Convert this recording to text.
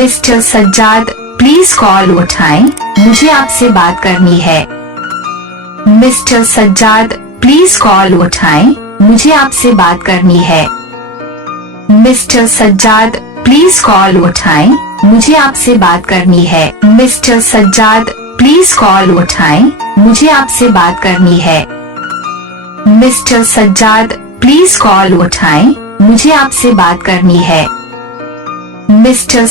Mister Sajjad please call उठाएं, मुझे आपसे बात करनी है। मिस्टर सज्जाद प्लीज कॉल उठाएं, मुझे आपसे बात करनी है। मिस्टर सज्जाद प्लीज कॉल उठाएं, मुझे आपसे बात करनी है। मिस्टर सज्जाद प्लीज कॉल उठाएं, मुझे आपसे बात करनी है। मिस्टर सज्जाद प्लीज कॉल उठाएं, मुझे आपसे बात करनी है। मिस्टर